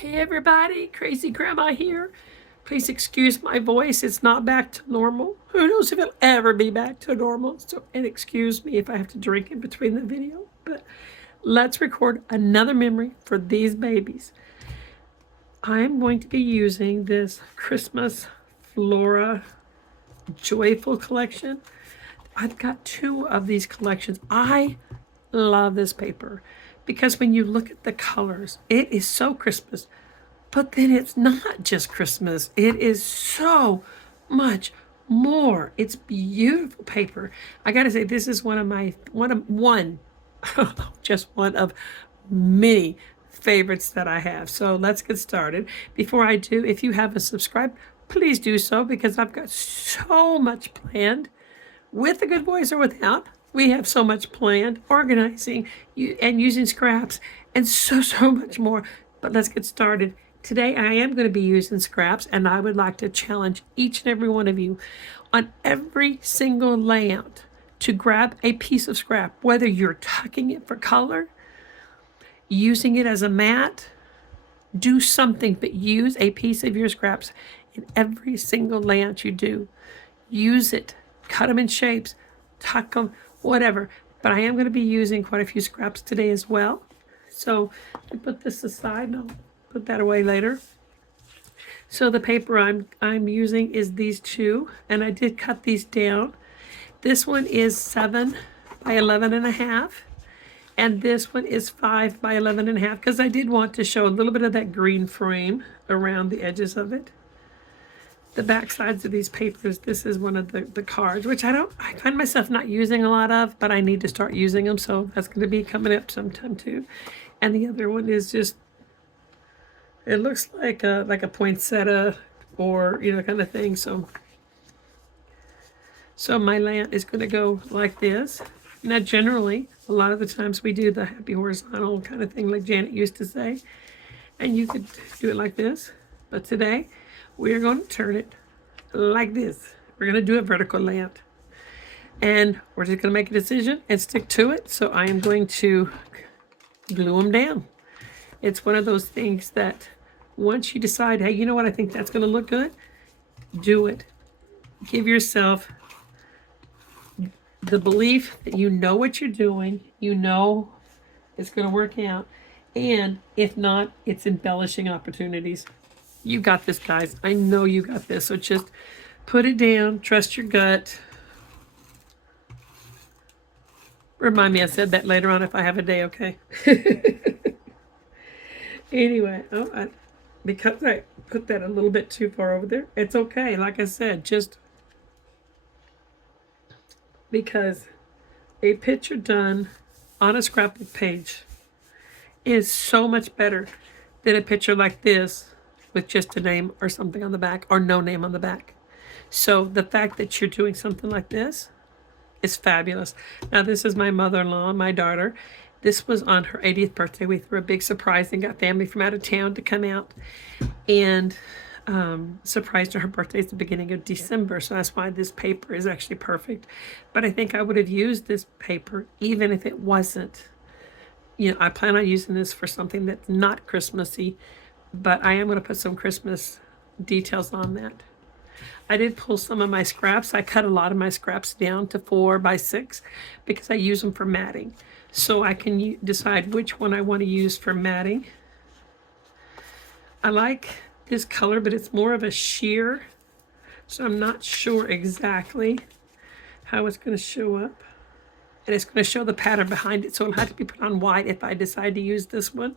Hey everybody, Crazy Grandma here. Please excuse my voice, it's not back to normal. Who knows if it'll ever be back to normal, and excuse me if I have to drink in between the video. But let's record another memory for these babies. I'm going to be using this Christmas Flora Joyful collection. I've got two of these collections. I love this paper because when you look at the colors, it is so Christmas, but then it's not just Christmas. It is so much more. It's beautiful paper. I gotta say, this is just one of many favorites that I have. So let's get started. Before I do, if you haven't subscribed, please do so because I've got so much planned. With a good voice or without, we have so much planned, organizing and using scraps and so much more. But let's get started. Today I am going to be using scraps, and I would like to challenge each and every one of you on every single layout to grab a piece of scrap, whether you're tucking it for color, using it as a mat, do something, but use a piece of your scraps in every single layout you do. Use it. Cut them in shapes, tuck them, whatever. But I am going to be using quite a few scraps today as well. So I put this aside and I'll put that away later. So the paper I'm using is these two, and I did cut these down. This one is 7 by 11.5, and this one is 5 by 11.5 because I did want to show a little bit of that green frame around the edges of it. The back sides of these papers, this is one of the cards, which I find myself not using a lot of, but I need to start using them, so that's going to be coming up sometime too. And the other one is just, it looks like a poinsettia or, kind of thing. So my layout is going to go like this. Now, generally, a lot of the times we do the happy horizontal kind of thing like Janet used to say, and you could do it like this, but today, we're going to turn it like this. We're going to do a vertical layout. And we're just going to make a decision and stick to it. So I am going to glue them down. It's one of those things that once you decide, hey, you know what, I think that's going to look good, do it. Give yourself the belief that you know what you're doing, you know it's going to work out. And if not, it's embellishing opportunities. You got this, guys. I know you got this. So just put it down. Trust your gut. Remind me I said that later on if I have a day, okay? Anyway, because I put that a little bit too far over there, it's okay. Like I said, just because a picture done on a scrapbook page is so much better than a picture like this with just a name or something on the back or no name on the back. So the fact that you're doing something like this is fabulous. Now, this is my mother-in-law, my daughter. This was on her 80th birthday. We threw a big surprise and got family from out of town to come out and surprised her. Her birthday is the beginning of December, so that's why this paper is actually perfect. But I think I would have used this paper even if it wasn't. I plan on using this for something that's not Christmassy, but I am going to put some Christmas details on that. I did pull some of my scraps. I cut a lot of my scraps down to 4 by 6 because I use them for matting. So I can decide which one I want to use for matting. I like this color, but it's more of a sheer. So I'm not sure exactly how it's going to show up. And it's going to show the pattern behind it. So it'll have to be put on white if I decide to use this one.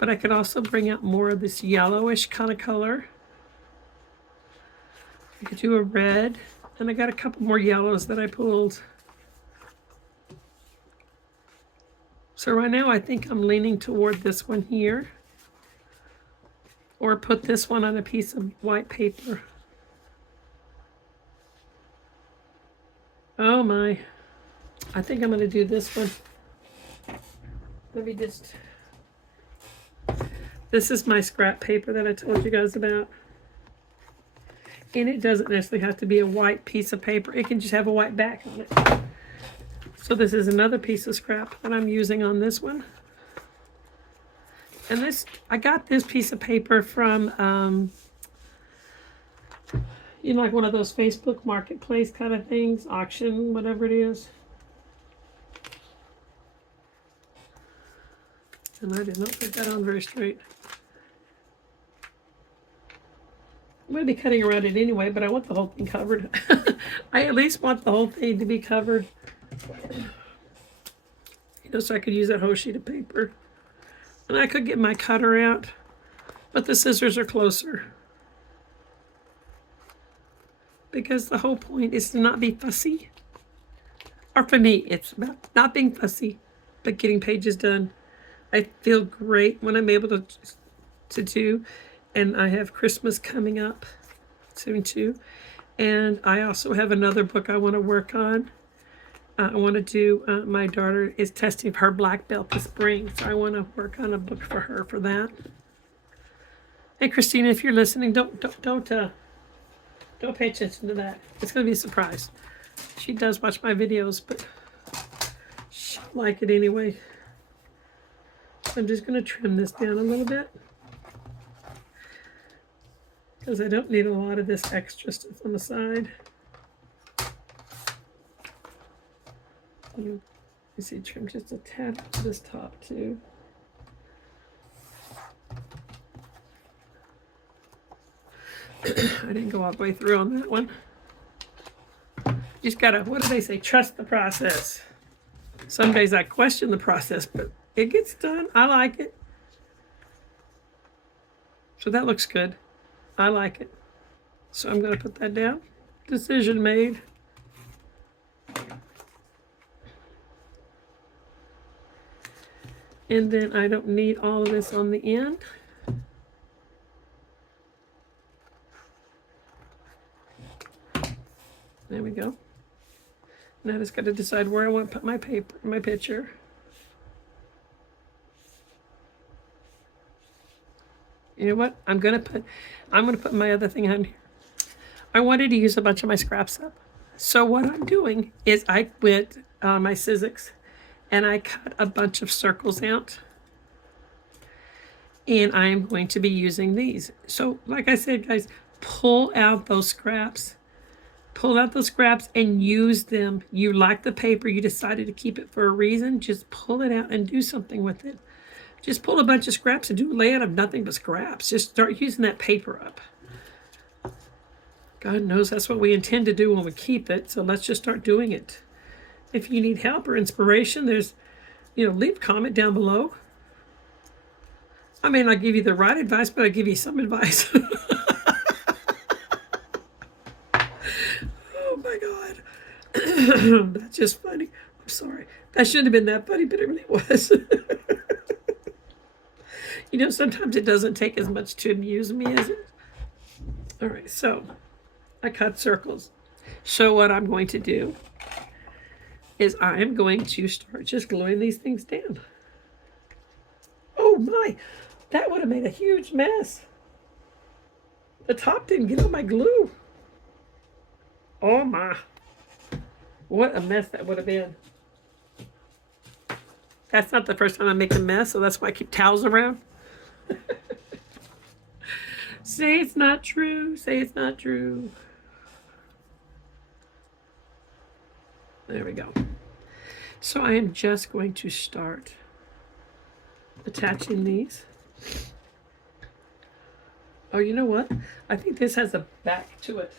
But I could also bring out more of this yellowish kind of color. I could do a red, and I got a couple more yellows that I pulled. So right now I think I'm leaning toward this one here, or put this one on a piece of white paper. Oh my, I think I'm going to do this one. Let me just... This is my scrap paper that I told you guys about. And it doesn't necessarily have to be a white piece of paper. It can just have a white back on it. So this is another piece of scrap that I'm using on this one. And this, I got this piece of paper from, you know, like one of those Facebook marketplace kind of things, auction, whatever it is. And I did not put that on very straight. I'm going to be cutting around it anyway, but I want the whole thing covered. I at least want the whole thing to be covered. You know, so I could use that whole sheet of paper. And I could get my cutter out, but the scissors are closer. Because the whole point is to not be fussy. Or for me, it's about not being fussy, but getting pages done. I feel great when I'm able to do. And I have Christmas coming up soon too. And I also have another book I want to work on. I want to do, my daughter is testing her black belt this spring. So I want to work on a book for her for that. And Christina, if you're listening, don't pay attention to that. It's going to be a surprise. She does watch my videos, but she'll like it anyway. So I'm just going to trim this down a little bit, because I don't need a lot of this extra stuff on the side. You see, trim just a tad to this top too. I didn't go all the way through on that one. You just gotta, what do they say? Trust the process. Some days I question the process, but it gets done. I like it. So that looks good. I like it. So I'm going to put that down. Decision made. And then I don't need all of this on the end. There we go. Now I just got to decide where I want to put my paper, my picture. You know what? I'm gonna put my other thing on here. I wanted to use a bunch of my scraps up. So what I'm doing is I went my Sizzix and I cut a bunch of circles out. And I'm going to be using these. So like I said, guys, pull out those scraps. Pull out those scraps and use them. You like the paper, you decided to keep it for a reason, just pull it out and do something with it. Just pull a bunch of scraps and do a layout of nothing but scraps. Just start using that paper up. God knows that's what we intend to do when we keep it, so let's just start doing it. If you need help or inspiration, there's, you know, leave a comment down below. I may not give you the right advice, but I'll give you some advice. Oh my God. That's just funny. I'm sorry. That shouldn't have been that funny, but it really was. You know, sometimes it doesn't take as much to amuse me as it. All right, so I cut circles. So what I'm going to do is I'm going to start just gluing these things down. Oh my, that would have made a huge mess. The top didn't get on my glue. Oh my, what a mess that would have been. That's not the first time I make a mess, so that's why I keep towels around. Say it's not true. Say it's not true. There we go. So I am just going to start attaching these. Oh, you know what? I think this has a back to it.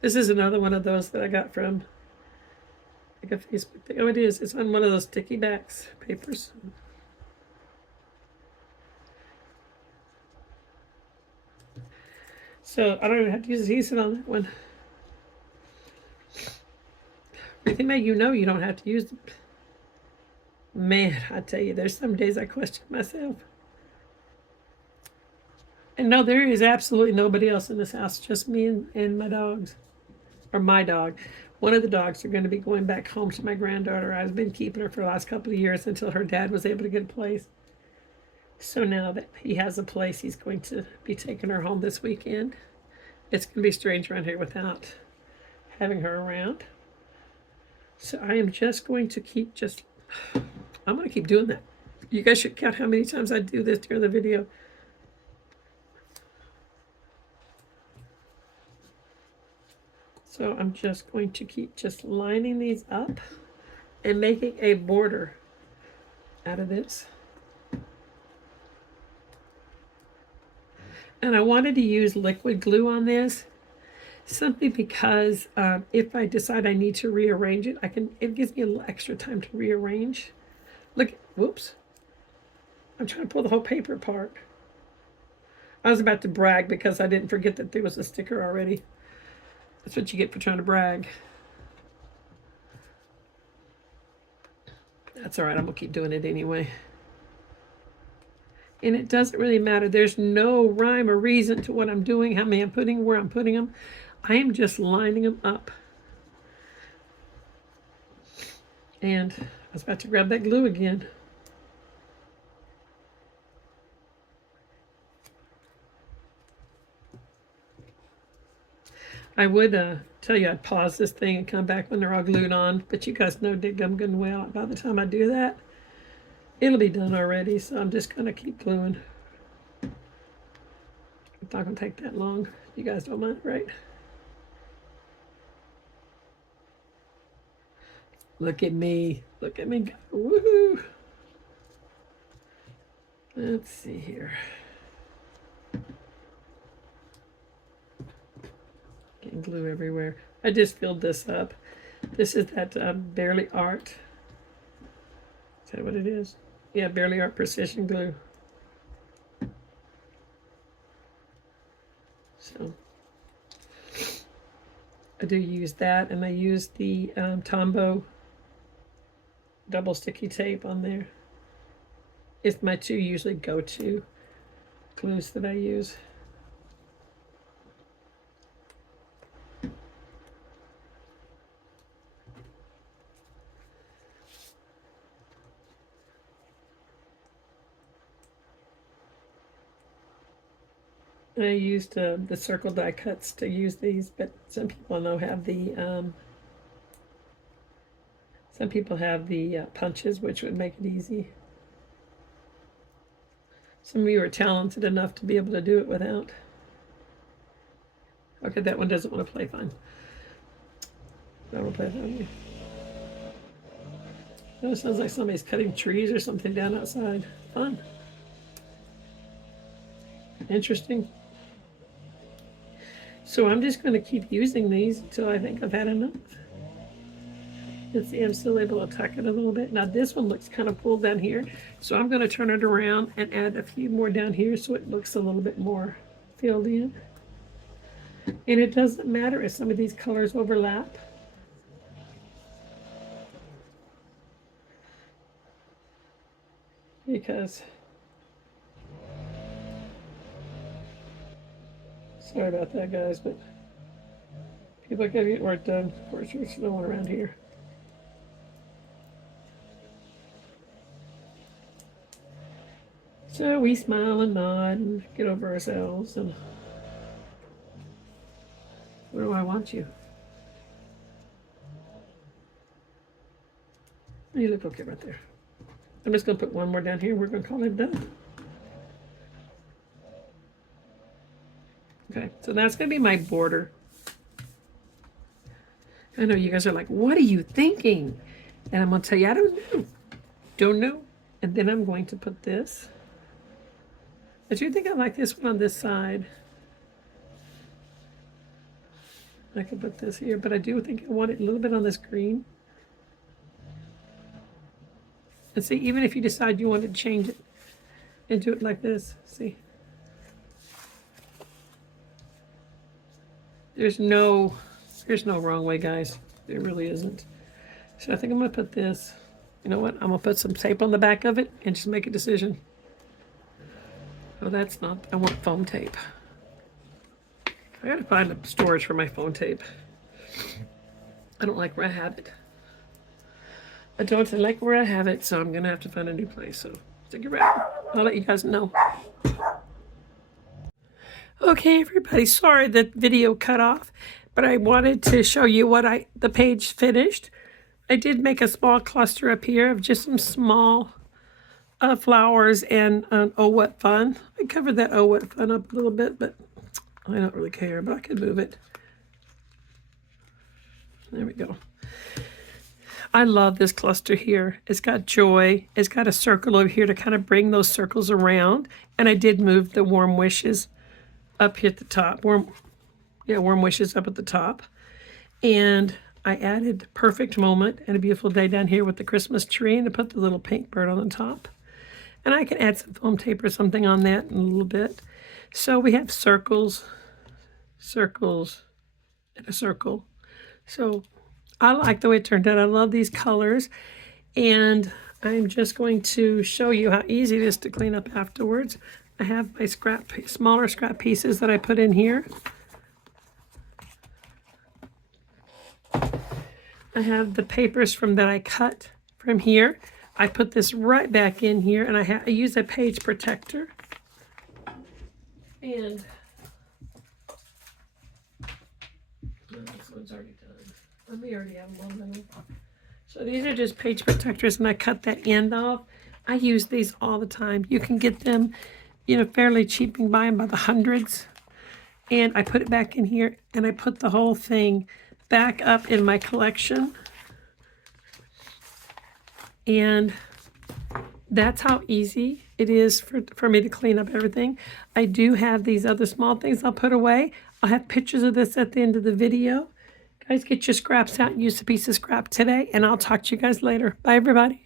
This is another one of those that I got from like a Facebook thing. Oh, it is. It's on one of those sticky backs papers. So I don't even have to use adhesive on that one. Everything that you know, you don't have to use them. Man, I tell you, there's some days I question myself. And no, there is absolutely nobody else in this house, just me and my dogs. Or my dog. One of the dogs are going to be going back home to my granddaughter. I've been keeping her for the last couple of years until her dad was able to get a place. So now that he has a place, he's going to be taking her home this weekend. It's going to be strange around here without having her around. So I am just going to keep I'm going to keep doing that. You guys should count how many times I do this during the video. So I'm just going to keep just lining these up and making a border out of this. And I wanted to use liquid glue on this simply because if I decide I need to rearrange it, it gives me a little extra time to rearrange. Look, whoops. I'm trying to pull the whole paper apart. I was about to brag because I didn't forget that there was a sticker already. That's what you get for trying to brag. That's all right, I'm gonna keep doing it anyway. And it doesn't really matter. There's no rhyme or reason to what I'm doing, how many I'm putting, where I'm putting them. I am just lining them up. And I was about to grab that glue again. I would tell you I'd pause this thing and come back when they're all glued on, but you guys know I'm going well. By the time I do that, it'll be done already, so I'm just going to keep gluing. It's not going to take that long. You guys don't mind, right? Look at me. Look at me go. Woohoo! Let's see here. Getting glue everywhere. I just filled this up. This is that Barely Art. Is that what it is? Yeah, Barely Art Precision Glue. So I do use that, and I use the Tombow double sticky tape on there. It's my two usually go-to glues that I use. I used the circle die cuts to use these, but some people I know have the punches, which would make it easy. Some of you are talented enough to be able to do it without. Okay, that one doesn't want to play. Fine. I will play that one. Oh, it sounds like somebody's cutting trees or something down outside. Fun. Interesting. So I'm just going to keep using these until I think I've had enough. Let's see, I'm still able to tuck it a little bit. Now this one looks kind of pulled down here, so I'm going to turn it around and add a few more down here so it looks a little bit more filled in. And it doesn't matter if some of these colors overlap. Because, sorry about that, guys, but people gotta get work done. Of course, there's no one around here. So we smile and nod and get over ourselves. And where do I want you? You look okay right there. I'm just going to put one more down here. We're going to call it done. Okay, so that's going to be my border. I know you guys are like, what are you thinking? And I'm going to tell you, I don't know. Don't know. And then I'm going to put this. I do think I like this one on this side. I could put this here, but I do think I want it a little bit on this green. And see, even if you decide you want to change it and do it like this, see. There's no wrong way, guys. There really isn't. So I think I'm going to put this. You know what? I'm going to put some tape on the back of it and just make a decision. Oh, that's not, I want foam tape. I gotta find a storage for my foam tape. I don't like where I have it. I don't like where I have it, so I'm gonna have to find a new place. So stick around. I'll let you guys know. Okay, everybody, sorry that video cut off, but I wanted to show you what the page finished. I did make a small cluster up here of just some small flowers and Oh What Fun. I covered that Oh What Fun up a little bit, but I don't really care, but I could move it. There we go. I love this cluster here. It's got joy. It's got a circle over here to kind of bring those circles around. And I did move the warm wishes up here at the top. Warm wishes up at the top. And I added perfect moment and a beautiful day down here with the Christmas tree, and I put the little pink bird on the top. And I can add some foam tape or something on that in a little bit. So we have circles, circles, and a circle. So I like the way it turned out. I love these colors. And I'm just going to show you how easy it is to clean up afterwards. I have my smaller scrap pieces that I put in here. I have the papers that I cut from here. I put this right back in here, and I use a page protector. And this one's already done. We already have one. So these are just page protectors, and I cut that end off. I use these all the time. You can get them, fairly cheap. You can buy them by the hundreds. And I put it back in here, and I put the whole thing back up in my collection. And that's how easy it is for me to clean up everything. I do have these other small things I'll put away. I'll have pictures of this at the end of the video. Guys, get your scraps out and use a piece of scrap today, and I'll talk to you guys later. Bye, everybody.